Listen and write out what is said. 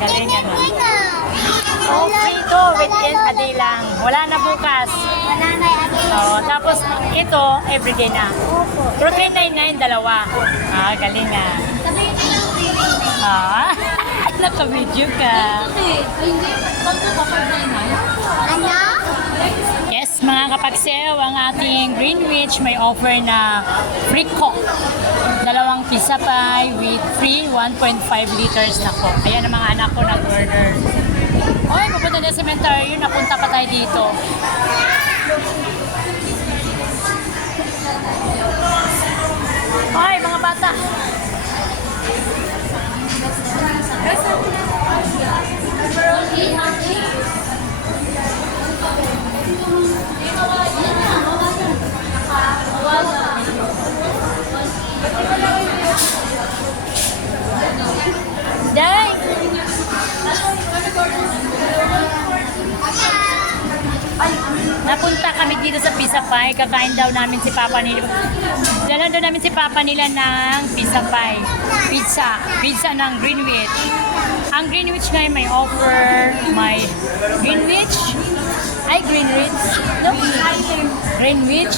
Galing yan. Oh, Free to, weekend a day lang. Wala na bukas. Tapos ito, everyday na. Pero 399, dalawa. Galing nga. Naka-video ka. Ano? Yes, mga kapagsew, ang ating Greenwich may offer na free Coke. Dalawang pizza pie with free 1.5 liters na Coke. Ayan ang mga anak ko nag-order. Oy, pupunta na sa cemetery, napunta pa tayo dito. Oy, mga bata. Day! Napunta kami dito sa Pizza Pie. Kakain daw namin si Papa nila. Dalan daw namin si Papa nila ng Pizza Pie. Pizza ng Greenwich. Ang Greenwich ngayon may offer. May Greenwich. Ay, Greenwich. No, Greenwich.